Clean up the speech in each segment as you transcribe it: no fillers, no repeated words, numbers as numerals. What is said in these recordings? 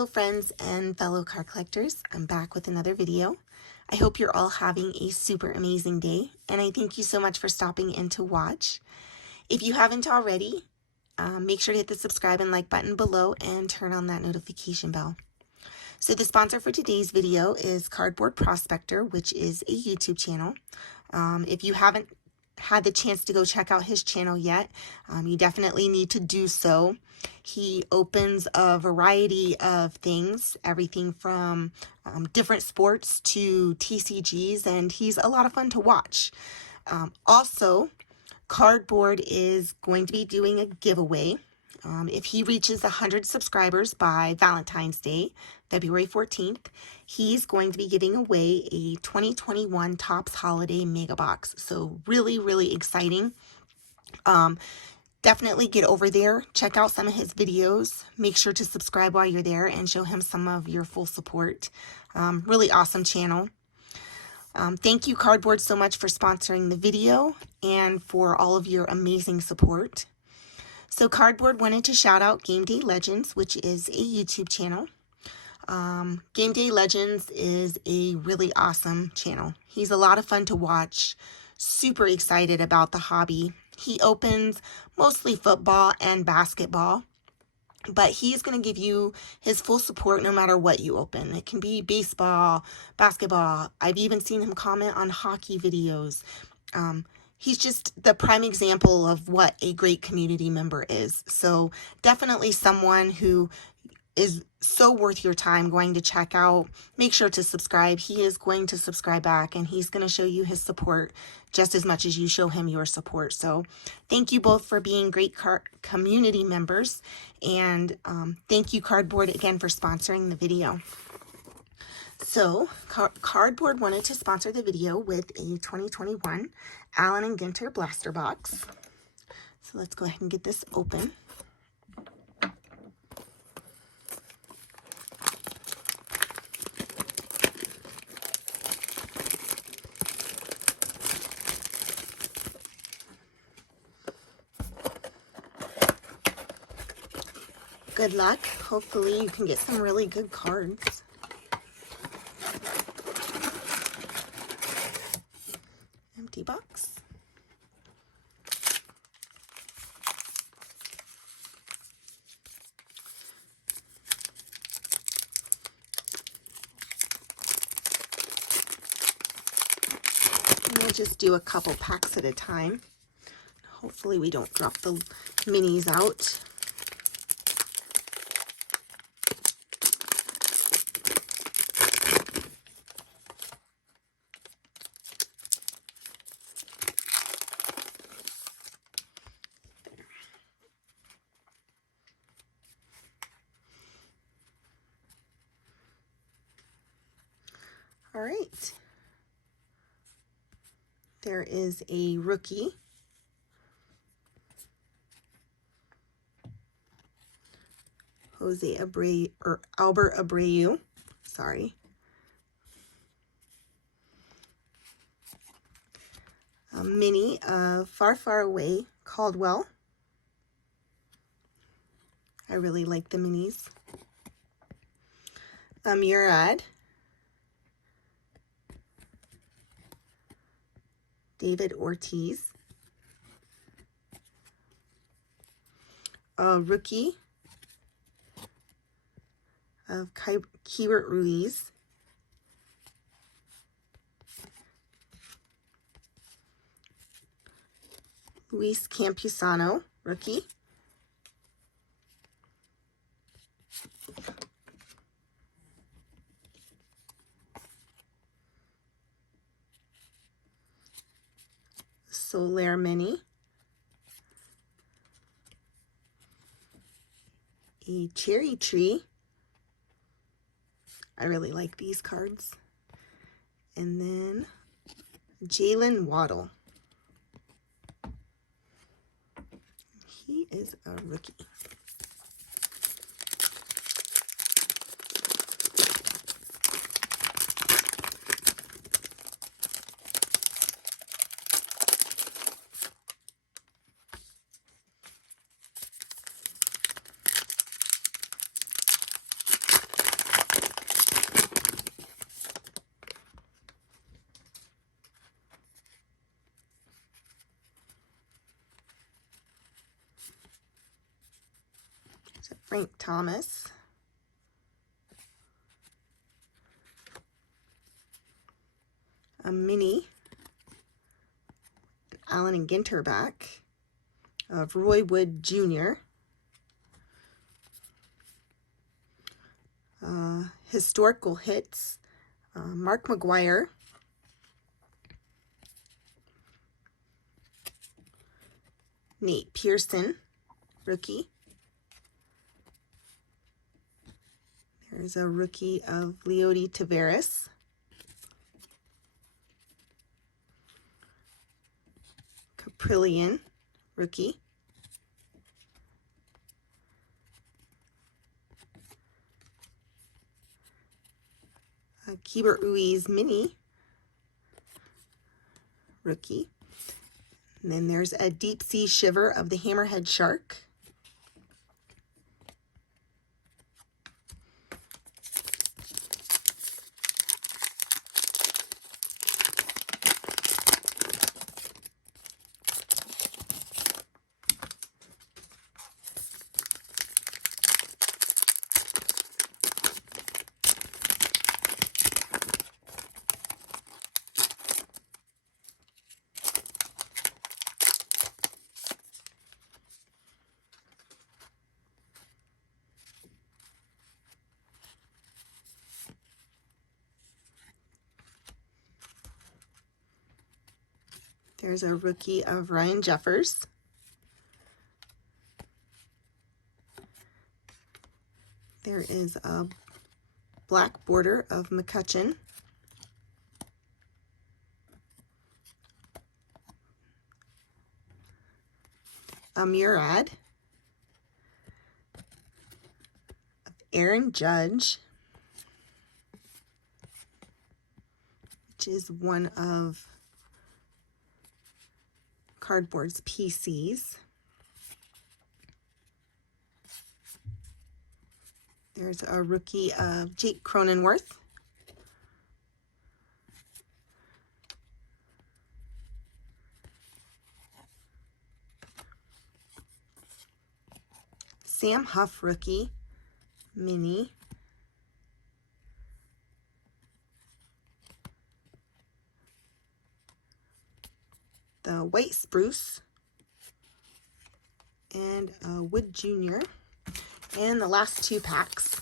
Hello friends and fellow card collectors, I'm back with another video. I hope you're all having a super amazing day, and I thank you so much for stopping in to watch. If you haven't already, make sure to hit the subscribe and like button below and turn on that notification bell. So the sponsor for today's video is Cardboard Prospector, which is a YouTube channel. If you haven't had the chance to go check out his channel yet, you definitely need to do so. He opens a variety of things, everything from different sports to TCGs, and he's a lot of fun to watch. Also, Cardboard is going to be doing a giveaway. If he reaches 100 subscribers by Valentine's Day, February 14th, he's going to be giving away a 2021 Topps Holiday Mega Box. So really, really exciting. Definitely get over there, check out some of his videos, make sure to subscribe while you're there and show him some of your full support. Really awesome channel. Thank you, Cardboard, so much for sponsoring the video and for all of your amazing support. So Cardboard wanted to shout out Game Day Legends, which is a YouTube channel. Game Day Legends is a really awesome channel. He's a lot of fun to watch, super excited about the hobby. He opens mostly football and basketball, but he's going to give you his full support no matter what you open. It can be baseball, basketball. I've even seen him comment on hockey videos. He's just the prime example of what a great community member is. So definitely someone who is so worth your time going to check out. Make sure to subscribe. He is going to subscribe back, and he's going to show you his support just as much as you show him your support. So thank you both for being great community members, and thank you, Cardboard, again for sponsoring the video. So Cardboard wanted to sponsor the video with a 2021 Allen and Ginter blaster box. So let's go ahead and get this open. Good luck. Hopefully you can get some really good cards. Empty box. And we'll just do a couple packs at a time. Hopefully we don't drop the minis out. All right, there is a rookie. Albert Abreu, sorry. A mini of Far, Far Away, Caldwell. I really like the minis. A Murad. David Ortiz. A rookie of Keyword Ruiz. Luis Campusano, rookie. Solar Mini. A Cherry Tree. I really like these cards. And then Jalen Waddle. He is a rookie. Frank Thomas, a mini Allen and Ginter back of Roy Wood Jr., historical hits, Mark McGuire, Nate Pearson, rookie. There's a rookie of Leody Taveras. Caprillion, rookie. Keeper Ruiz mini, rookie. And then there's a Deep Sea Shiver of the Hammerhead Shark. There's a rookie of Ryan Jeffers. There is a black border of McCutcheon. A Murad. Aaron Judge, which is one of Cardboard's PCs. There's a rookie of Jake Cronenworth. Sam Huff rookie, mini. The White Spruce and Wood Jr. And the last two packs.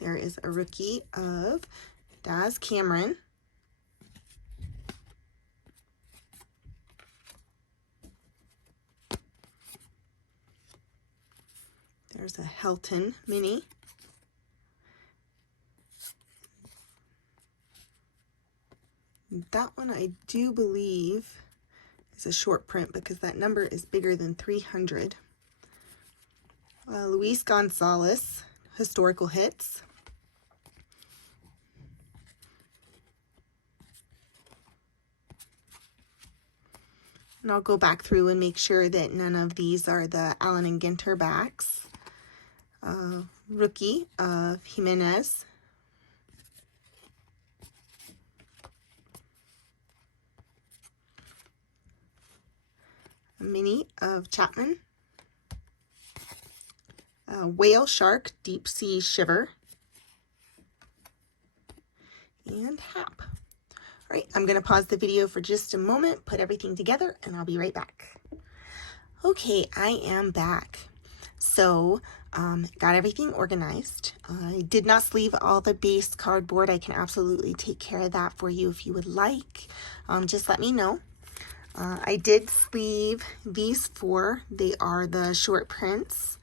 There is a rookie of Daz Cameron. There's a Helton mini. That one I do believe is a short print because that number is bigger than 300. Luis Gonzalez, historical hits. And I'll go back through and make sure that none of these are the Allen and Ginter backs. Rookie of Jimenez. A mini of Chapman. Whale Shark Deep Sea Shiver. And Hap. All right, I'm going to pause the video for just a moment, put everything together, and I'll be right back. Okay, I am back. So, got everything organized. I did not sleeve all the base cardboard. I can absolutely take care of that for you if you would like. Just let me know. I did sleeve these four. They are the short prints.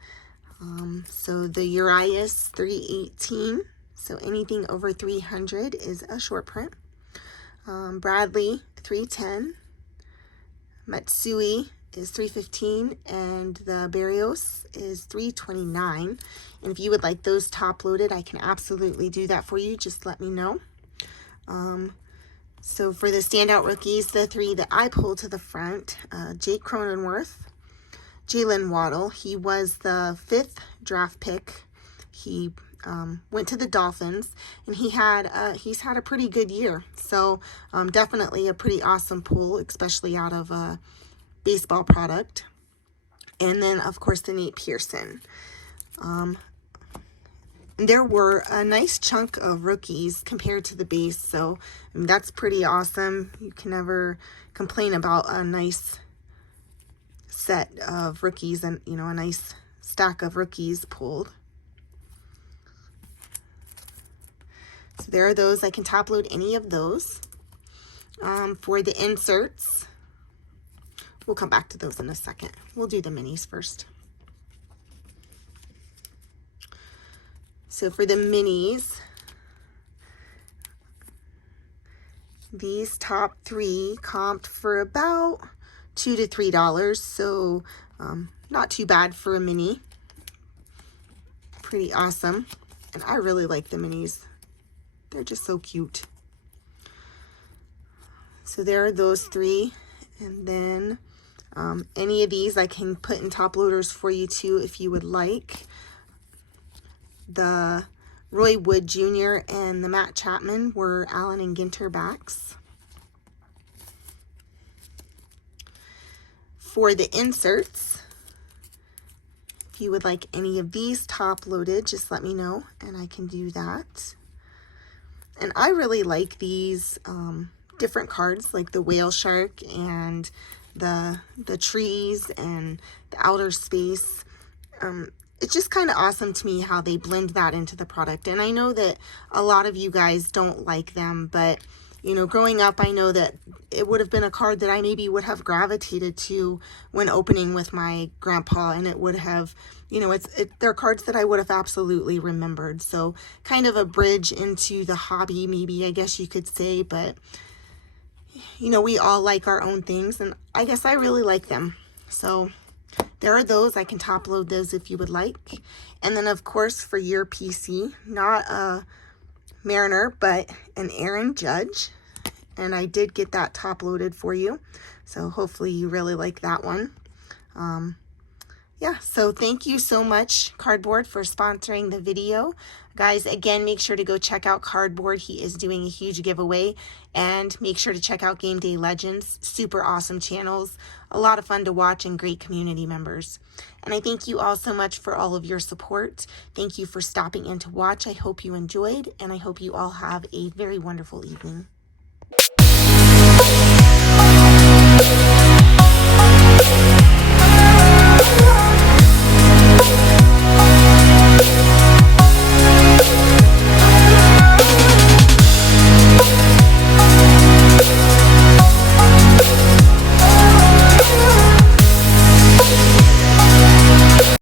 So the Urias 318. So anything over 300 is a short print. Bradley 310. Matsui is $3.15 and the Barrios is $3.29. And if you would like those top loaded, I can absolutely do that for you. Just let me know. So for the standout rookies, the three that I pulled to the front, Jake Cronenworth, Jalen Waddle. He was the 5th draft pick. He went to the Dolphins, and he's had a pretty good year. So definitely a pretty awesome pull, especially out of a baseball product. And then, of course, the Nate Pearson. There were a nice chunk of rookies compared to the base, so I mean, that's pretty awesome. You can never complain about a nice set of rookies and, you know, a nice stack of rookies pulled. So there are those. I can top load any of those. For the inserts, we'll come back to those in a second. We'll do the minis first. So for the minis, these top 3 comped for about $2 to $3. So not too bad for a mini. Pretty awesome. And I really like the minis. They're just so cute. So there are those 3. And then any of these I can put in top loaders for you too if you would like. The Roy Wood Jr. and the Matt Chapman were Allen and Ginter backs. For the inserts, if you would like any of these top loaded, just let me know and I can do that. And I really like these different cards, like the whale shark and the trees and the outer space. It's just kind of awesome to me how they blend that into the product. And I know that a lot of you guys don't like them, but you know, growing up, I know that it would have been a card that I maybe would have gravitated to when opening with my grandpa, and it would have, you know, they're cards that I would have absolutely remembered. So kind of a bridge into the hobby, maybe, I guess you could say, but you know, we all like our own things, and I guess I really like them. So there are those. I can top load those if you would like. And then, of course, for your PC, not a Mariner, but an Aaron Judge. And I did get that top loaded for you. So hopefully you really like that one. Yeah, so thank you so much, Cardboard, for sponsoring the video. Guys, again, make sure to go check out Cardboard. He is doing a huge giveaway. And make sure to check out Game Day Legends. Super awesome channels. A lot of fun to watch and great community members. And I thank you all so much for all of your support. Thank you for stopping in to watch. I hope you enjoyed, and I hope you all have a very wonderful evening.